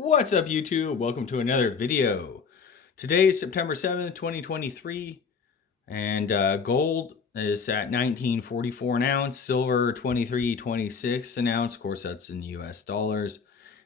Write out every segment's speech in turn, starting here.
What's up, YouTube? Welcome to another video. Today is September 7th, 2023, and gold is at 19.44 an ounce, silver 23.26 an ounce. Of course, that's in US dollars.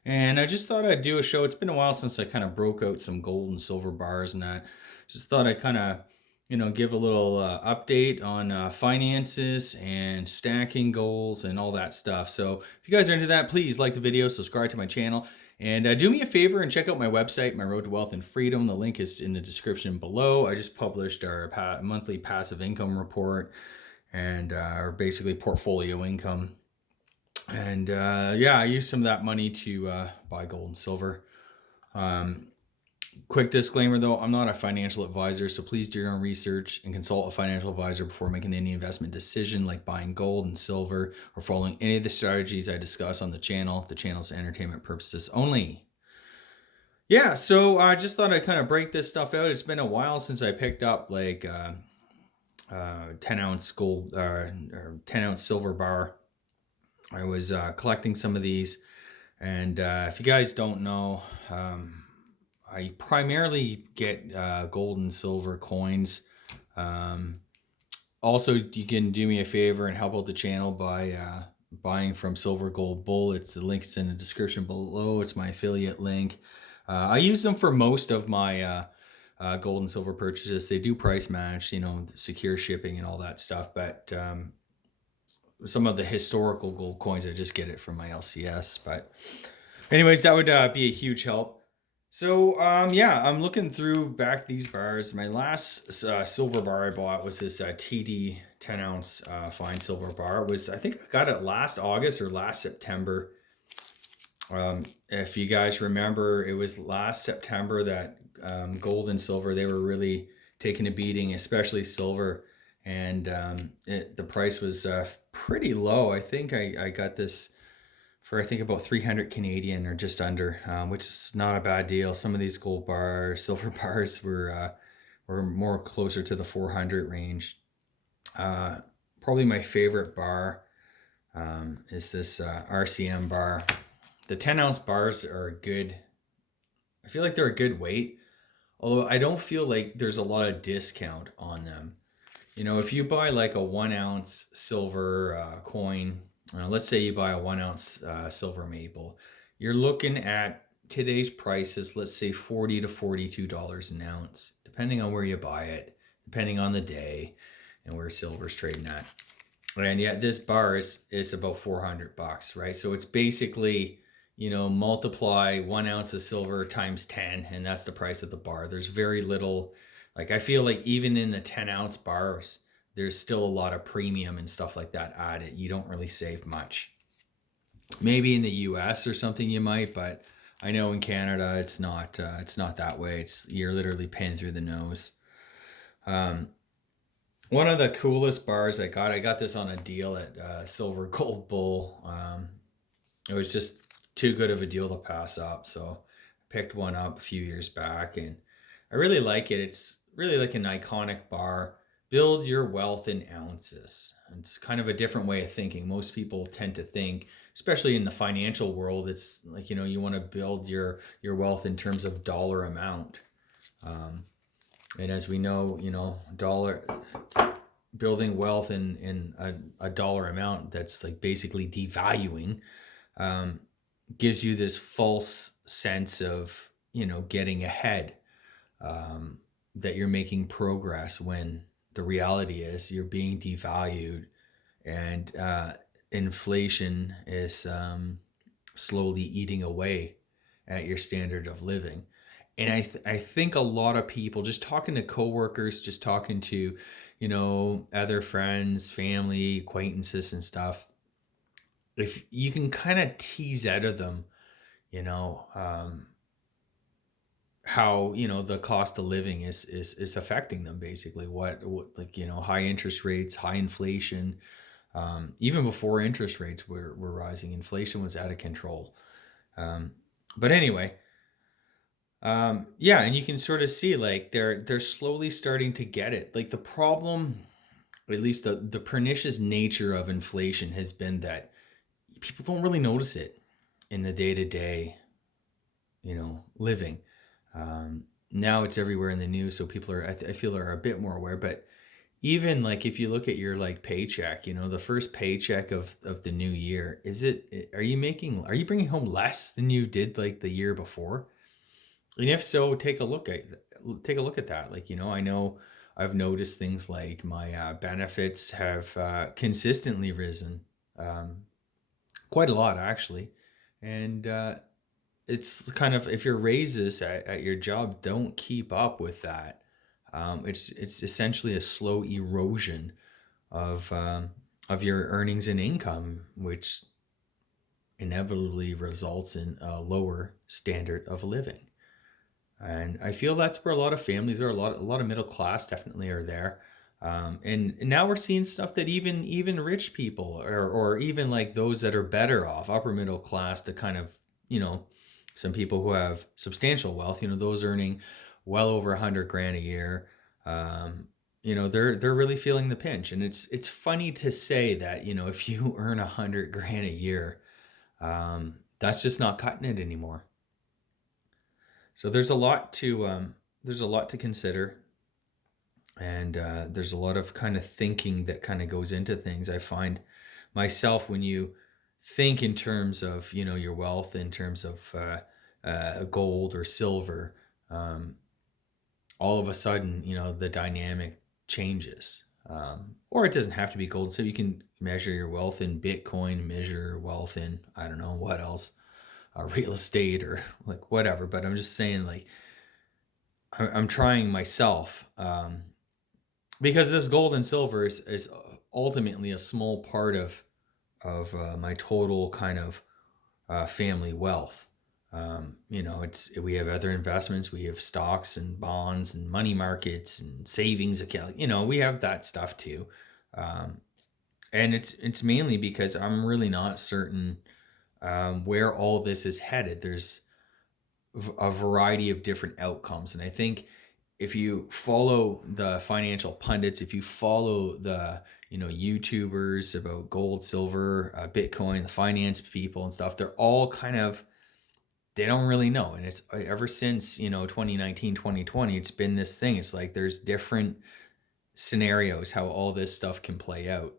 And I just thought I'd do a show. It's been a while since I kind of broke out some gold and silver bars and that. Just thought I'd kind of, give a little update on finances and stacking goals and all that stuff. So if you guys are into that, please like the video, subscribe to my channel. And do me a favor and check out my website, My Road to Wealth and Freedom. The link is in the description below. I just published our monthly passive income report and our basically portfolio income. And yeah, I use some of that money to buy gold and silver. Quick disclaimer though, I'm not a financial advisor, so please do your own research and consult a financial advisor before making any investment decision like buying gold and silver or following any of the strategies I discuss on the channel. The channel's entertainment purposes only. Yeah, so I just thought I'd kind of break this stuff out. It's been a while since I picked up like 10 ounce gold or 10 ounce silver bar. I was collecting some of these, and if you guys don't know, I primarily get gold and silver coins. Also, you can do me a favor and help out the channel by buying from Silver Gold Bullets. The link's in the description below. It's my affiliate link. I use them for most of my gold and silver purchases. They do price match, secure shipping and all that stuff. But some of the historical gold coins, I just get it from my LCS. But anyways, that would be a huge help. So, yeah, I'm looking through back these bars. My last silver bar I bought was this TD 10 ounce fine silver bar. I think I got it last August or last September. If you guys remember, it was last September that gold and silver, they were really taking a beating, especially silver. And the price was pretty low. I think I got this for I think about 300 Canadian or just under, which is not a bad deal. Some of these gold bars, silver bars were more closer to the 400 range. Probably my favorite bar is this RCM bar. The 10 ounce bars are good. I feel like they're a good weight, although I don't feel like there's a lot of discount on them. If you buy like a 1 ounce silver coin, let's say you buy a 1 ounce silver maple, you're looking at today's prices, let's say $40 to $42 an ounce, depending on where you buy it, depending on the day and where silver's trading at. And yet this bar is about $400, right? So it's basically, multiply 1 ounce of silver times 10, and that's the price of the bar. There's very little, like I feel like even in the 10 ounce bars, there's still a lot of premium and stuff like that added. You don't really save much. Maybe in the US or something you might, but I know in Canada it's not that way. You're literally paying through the nose. One of the coolest bars I got this on a deal at Silver Gold Bull. It was just too good of a deal to pass up, so I picked one up a few years back, and I really like it. It's really like an iconic bar. Build your wealth in ounces. It's kind of a different way of thinking. Most people tend to think, especially in the financial world, it's like, you want to build your wealth in terms of dollar amount. And as we know, building wealth in a dollar amount that's like basically devaluing gives you this false sense of, getting ahead, that you're making progress when the reality is you're being devalued, and inflation is slowly eating away at your standard of living. And I think a lot of people, just talking to coworkers, just talking to, other friends, family, acquaintances and stuff, if you can kind of tease out of them, how the cost of living is affecting them, basically what like high interest rates, high inflation, even before interest rates were rising, inflation was out of control. But anyway, yeah, and you can sort of see like they're slowly starting to get it. Like the problem, at least the pernicious nature of inflation has been that people don't really notice it in the day to day living. Now it's everywhere in the news, so people are, I feel, are a bit more aware. But even like if you look at your like paycheck, the first paycheck of the new year, are you bringing home less than you did like the year before? And if so, take a look at that. Like, I know I've noticed things like my benefits have consistently risen, um, quite a lot actually. And it's kind of, if your raises at your job don't keep up with that, it's essentially a slow erosion of your earnings and income, which inevitably results in a lower standard of living. And I feel that's where a lot of families are. A lot of middle class definitely are there. And now we're seeing stuff that even rich people, or even like those that are better off, upper middle class, to kind of, some people who have substantial wealth, those earning well over 100 grand a year. They're really feeling the pinch. And it's funny to say that, if you earn 100 grand a year, that's just not cutting it anymore. So there's a lot to consider, and there's a lot of kind of thinking that kind of goes into things. I find myself, when you think in terms of, your wealth, in terms of gold or silver, um, all of a sudden, the dynamic changes. Or it doesn't have to be gold. So you can measure your wealth in Bitcoin, measure your wealth in, I don't know what else, real estate, or like whatever. But I'm just saying, like, I'm trying myself, because this gold and silver is ultimately a small part of my total kind of family wealth. It's, we have other investments. We have stocks and bonds and money markets and savings account. We have that stuff too, um, and it's mainly because I'm really not certain where all this is headed. There's a variety of different outcomes, and I think if you follow the financial pundits, if you follow the YouTubers about gold, silver, Bitcoin, the finance people and stuff, they're all kind of, they don't really know. And it's ever since 2019, 2020, it's been this thing. It's like there's different scenarios how all this stuff can play out,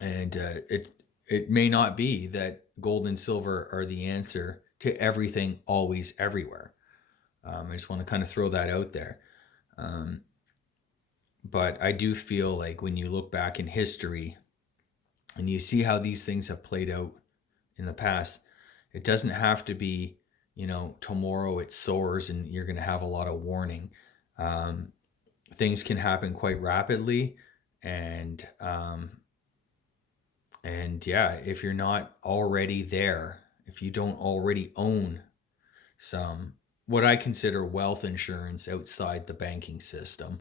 and it may not be that gold and silver are the answer to everything always everywhere. I just want to kind of throw that out there. Um, but I do feel like when you look back in history and you see how these things have played out in the past, it doesn't have to be, tomorrow it soars and you're going to have a lot of warning. Um, Things can happen quite rapidly, and yeah, if you're not already there, if you don't already own some, what I consider wealth insurance outside the banking system,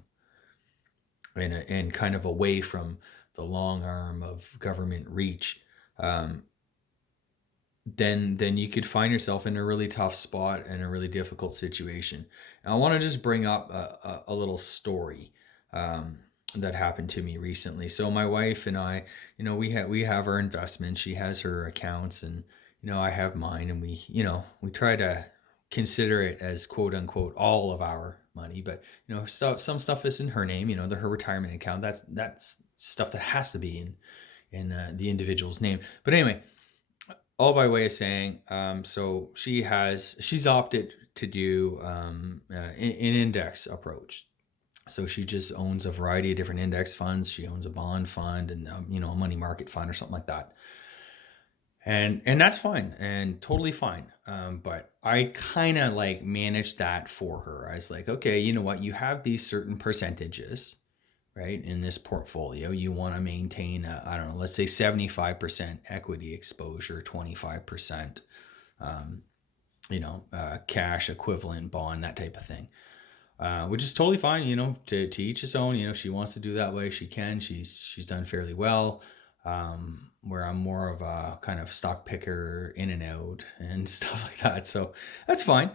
and kind of away from the long arm of government reach, um, then you could find yourself in a really tough spot and a really difficult situation. And I want to just bring up a little story, um, that happened to me recently. So my wife and I, we have our investments. She has her accounts, and I have mine, and we try to consider it as quote unquote all of our money. But some stuff is in her name. Her retirement account. That's stuff that has to be in the individual's name. But anyway, all by way of saying, so she's opted to do an index approach. So she just owns a variety of different index funds. She owns a bond fund and a money market fund or something like that. And that's fine and totally fine. But I kind of like managed that for her. I was like, okay, you know what? You have these certain percentages, right, in this portfolio. You want to maintain, I don't know, let's say 75% equity exposure, 25%, cash equivalent bond, that type of thing. Which is totally fine, to each his own. She wants to do that way, she can. She's done fairly well. Where I'm more of a kind of stock picker, in and out and stuff like that. So that's fine.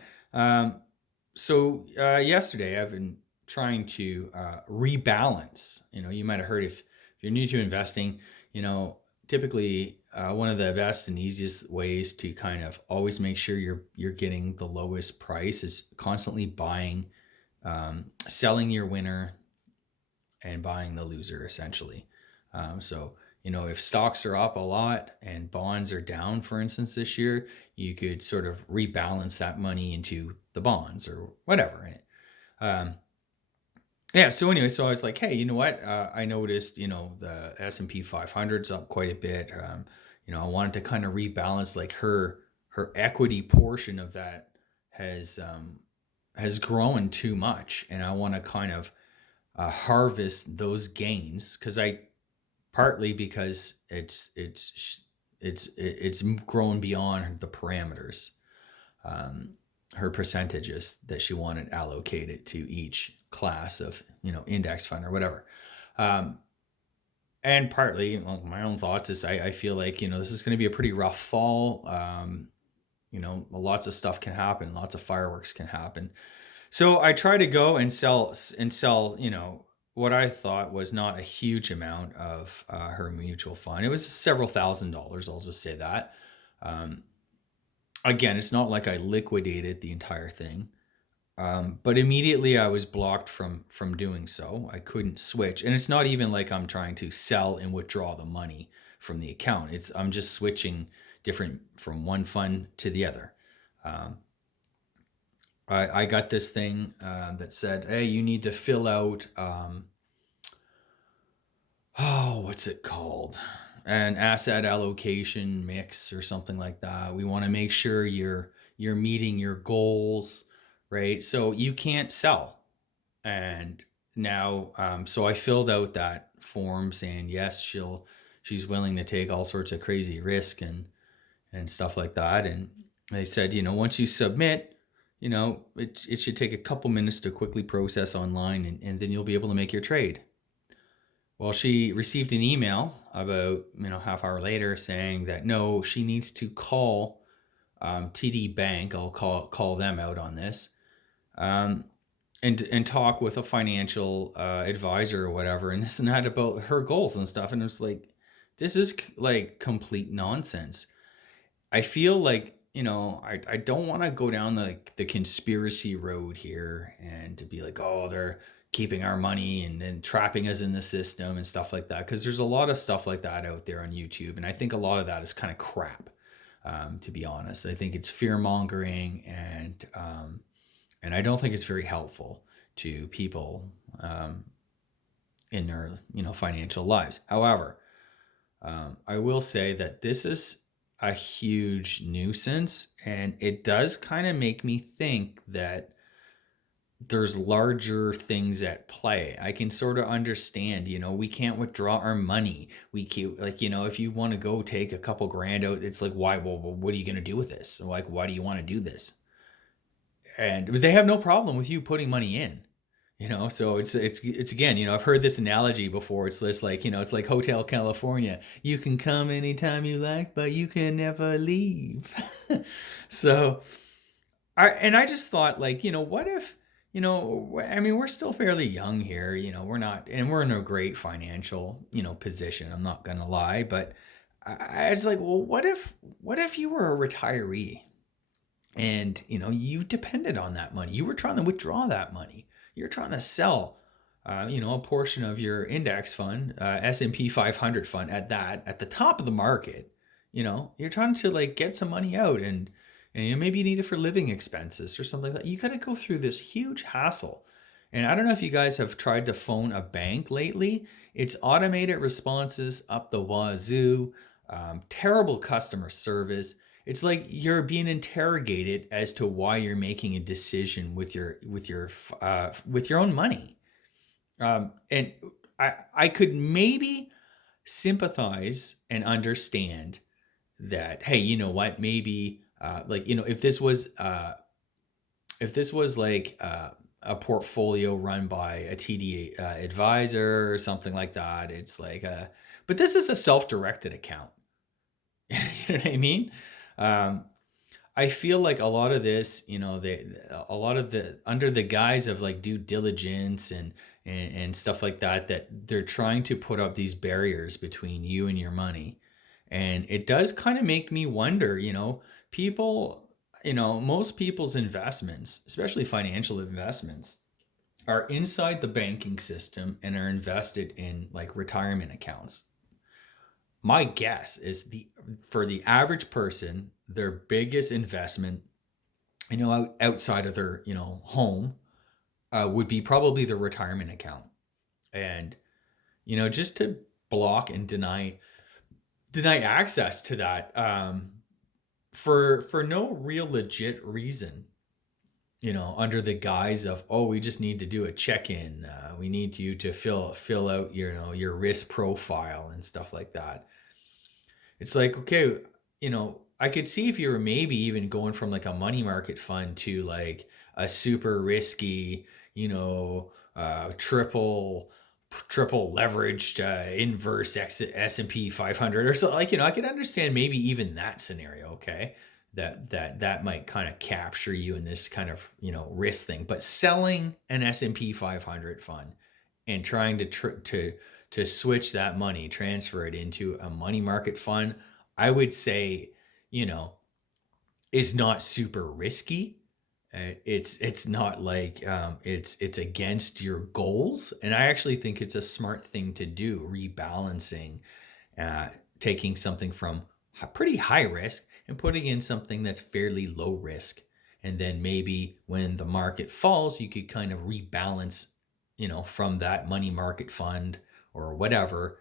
So yesterday I've been trying to rebalance. You might have heard, if you're new to investing, typically one of the best and easiest ways to kind of always make sure you're getting the lowest price is constantly buying, selling your winner and buying the loser essentially. So, if stocks are up a lot and bonds are down, for instance, this year, you could sort of rebalance that money into the bonds or whatever. Right? Yeah. So anyway, so I was like, hey, you know what? I noticed, the S&P 500's up quite a bit. I wanted to kind of rebalance like her equity portion of that has has grown too much, and I want to kind of harvest those gains because I partly because it's grown beyond the parameters, um, her percentages that she wanted allocated to each class of index fund or whatever. um, and partly, well, my own thoughts is I feel like this is going to be a pretty rough fall. Lots of stuff can happen, lots of fireworks can happen. So I try to go and sell, what I thought was not a huge amount of her mutual fund. It was several $1,000s. I'll just say that. Um, Again, it's not like I liquidated the entire thing, but immediately I was blocked from doing so. I couldn't switch, and it's not even like I'm trying to sell and withdraw the money from the account. I'm just switching different from one fund to the other. Um, I got this thing that said, "Hey, you need to fill out oh, what's it called? An asset allocation mix or something like that. We want to make sure you're meeting your goals, right? So you can't sell." And now, so I filled out that form saying yes, she's willing to take all sorts of crazy risk and stuff like that. And they said, once you submit, it should take a couple minutes to quickly process online, and then you'll be able to make your trade. Well, she received an email about half hour later saying that no, she needs to call TD Bank. I'll call them out on this, um, and talk with a financial advisor or whatever, and this and that about her goals and stuff. And it's like, this is like complete nonsense. I feel like I don't want to go down the conspiracy road here and to be like, oh, they're keeping our money and trapping us in the system and stuff like that, because there's a lot of stuff like that out there on YouTube, and I think a lot of that is kind of crap. To be honest, I think it's fear mongering, and I don't think it's very helpful to people in their financial lives. However, I will say that this is a huge nuisance, and it does kind of make me think that there's larger things at play. I can sort of understand, we can't withdraw our money. We keep like, if you want to go take a couple grand out, it's like, why? Well, what are you going to do with this? Like, why do you want to do this? And they have no problem with you putting money in. So it's again, I've heard this analogy before. It's just like, it's like Hotel California. You can come anytime you like, but you can never leave. So I just thought, like, what if, I mean, we're still fairly young here, we're not, and we're in a great financial, position. I'm not gonna lie, but I was like, well, what if you were a retiree and, you depended on that money? You were trying to withdraw that money. You're trying to sell, a portion of your index fund, S&P 500 fund at the top of the market. You're trying to like get some money out, and maybe you need it for living expenses or something like that. You got to go through this huge hassle. And I don't know if you guys have tried to phone a bank lately. It's automated responses up the wazoo, terrible customer service. It's like you're being interrogated as to why you're making a decision with your own money. And I could maybe sympathize and understand that, hey, you know what, maybe like, if this was like a portfolio run by a TD advisor or something like that, it's like but this is a self-directed account. You know what I mean? um I feel like a lot of this, a lot of the under the guise of like due diligence and stuff like that, that they're trying to put up these barriers between you and your money. And it does kind of make me wonder, people, most people's investments, especially financial investments, are inside the banking system and are invested in like retirement accounts. My guess is the for the average person, their biggest investment, outside of their, home, would be probably the retirement account. And just to block and deny access to that, for no real legit reason, under the guise of, oh, we just need to do a check-in, we need you to fill out your risk profile and stuff like that. It's like, okay, I could see if you were maybe even going from like a money market fund to like a super risky, triple leveraged, inverse S&P 500 or so. Like, I could understand maybe even that scenario. Okay. That might kind of capture you in this kind of, risk thing, but selling an S&P 500 fund and trying to switch that money, transfer it into a money market fund, I would say, you know, is not super risky. It's not like, it's against your goals, and I actually think it's a smart thing to do, rebalancing, uh, taking something from pretty high risk and putting in something that's fairly low risk, and then maybe when the market falls, you could kind of rebalance, from that money market fund or whatever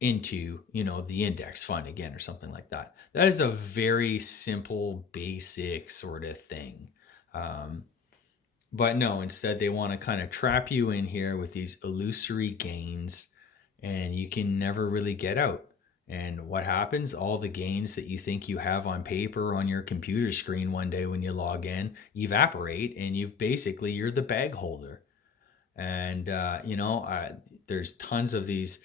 into, the index fund again or something like that. That is a very simple, basic sort of thing. Um, but no, instead they want to kind of trap you in here with these illusory gains, and you can never really get out. And what happens? All the gains that you think you have on paper on your computer screen one day when you log in evaporate, and you're the bag holder. And there's tons of these,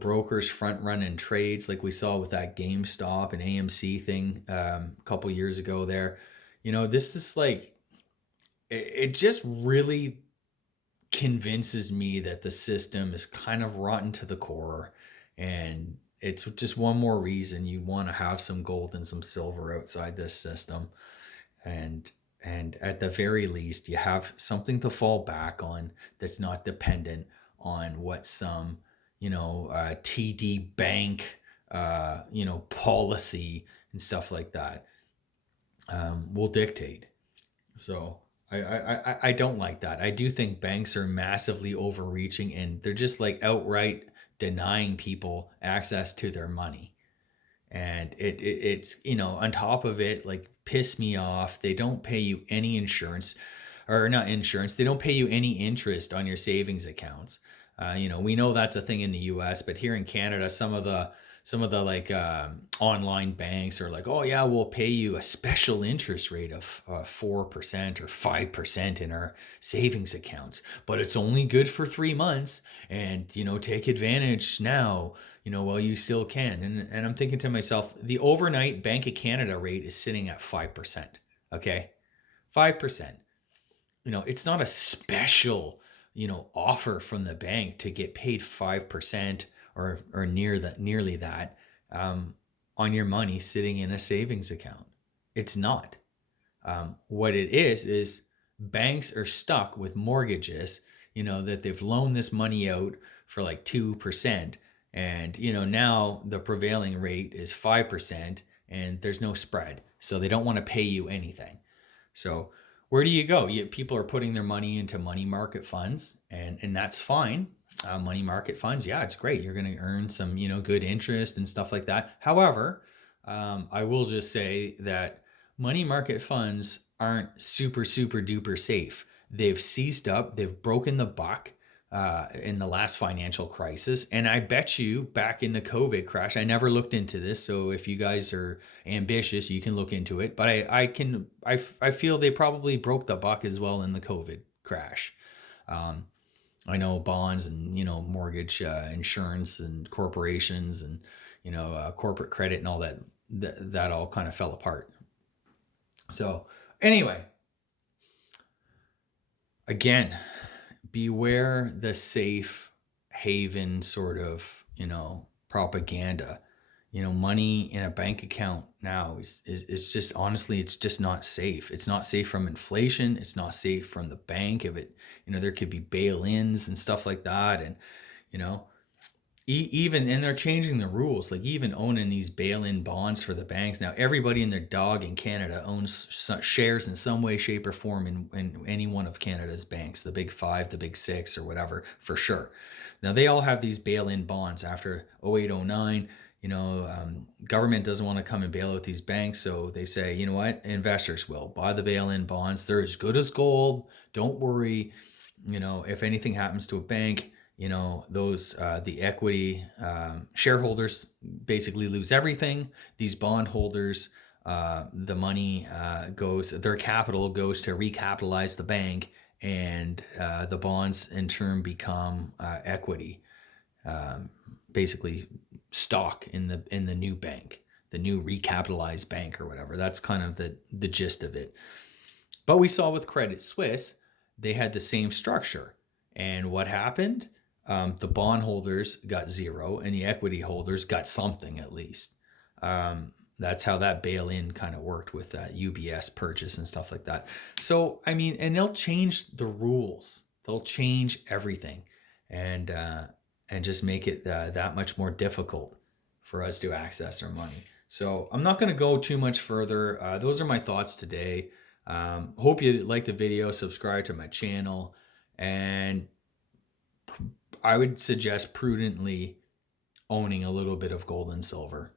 brokers front running trades like we saw with that GameStop and AMC thing, a couple years ago there. This is like, it just really convinces me that the system is kind of rotten to the core, and it's just one more reason you want to have some gold and some silver outside this system. And and at the very least you have something to fall back on that's not dependent on what some, TD Bank, policy and stuff like that, will dictate. So I don't like that. I do think banks are massively overreaching, and they're just like outright denying people access to their money. And it's, on top of it, like, piss me off, they don't pay you any insurance, or not insurance, they don't pay you any interest on your savings accounts. We know that's a thing in the US, but here in Canada, some of the like, online banks are like, oh yeah, we'll pay you a special interest rate of 4% or 5% in our savings accounts, but it's only good for 3 months, and take advantage now, while you still can. And I'm thinking to myself, the overnight Bank of Canada rate is sitting at 5%. Okay, 5%. It's not a special, offer from the bank to get paid 5%, or nearly that, um, on your money sitting in a savings account. It's not. What it is banks are stuck with mortgages, that they've loaned this money out for like 2%. And, now the prevailing rate is 5%, and there's no spread. So they don't want to pay you anything. So where do you go? People are putting their money into money market funds, and that's fine. Money market funds, yeah, it's great. You're going to earn some, good interest and stuff like that. However, I will just say that money market funds aren't super, super duper safe. They've seized up, they've broken the buck, in the last financial crisis. And I bet you back in the COVID crash, I never looked into this. So if you guys are ambitious, you can look into it. But I feel they probably broke the buck as well in the COVID crash. Um, I know bonds and, mortgage, insurance and corporations and, corporate credit and all that all kind of fell apart. So anyway, again, beware the safe haven sort of, propaganda. money in a bank account now is just, honestly, it's just not safe. It's not safe from inflation. It's not safe from the bank. If it, there could be bail-ins and stuff like that. And, you know, even, and they're changing the rules, like even owning these bail-in bonds for the banks. Now, everybody and their dog in Canada owns shares in some way, shape, or form in any one of Canada's banks, the big five, the big six, or whatever, for sure. Now, they all have these bail-in bonds after 08, 09. Government doesn't want to come and bail out these banks, so they say, you know what, investors will buy the bail-in bonds. They're as good as gold. Don't worry. If anything happens to a bank, those the equity shareholders basically lose everything. These bondholders, the money their capital goes to recapitalize the bank, and the bonds in turn become equity, basically stock in the new bank, the new recapitalized bank, or whatever. That's kind of the gist of it. But we saw with Credit Suisse, they had the same structure. And what happened? The bondholders got zero, and the equity holders got something at least. That's how that bail-in kind of worked with that UBS purchase and stuff like that. So, I mean, and they'll change the rules. They'll change everything, and just make it that much more difficult for us to access our money. So I'm not going to go too much further. Those are my thoughts today. Hope you liked the video. Subscribe to my channel, and I would suggest prudently owning a little bit of gold and silver.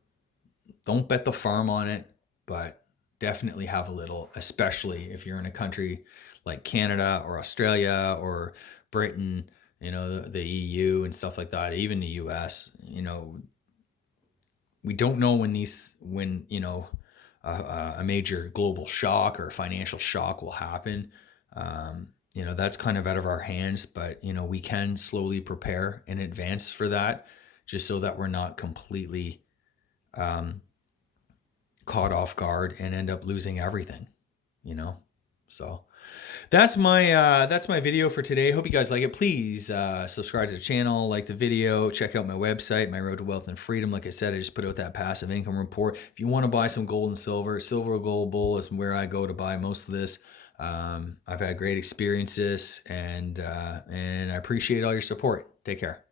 Don't bet the farm on it, but definitely have a little, especially if you're in a country like Canada or Australia or Britain, the EU and stuff like that, even the US. We don't know when a major global shock or financial shock will happen. That's kind of out of our hands, but we can slowly prepare in advance for that, just so that we're not completely caught off guard and end up losing everything. So that's my video for today. Hope you guys like it. Please subscribe to the channel, like the video, check out my website, My Road to Wealth and Freedom. Like I said, I just put out that passive income report. If you want to buy some gold and silver, Silver Gold Bull is where I go to buy most of this. I've had great experiences, and I appreciate all your support. Take care.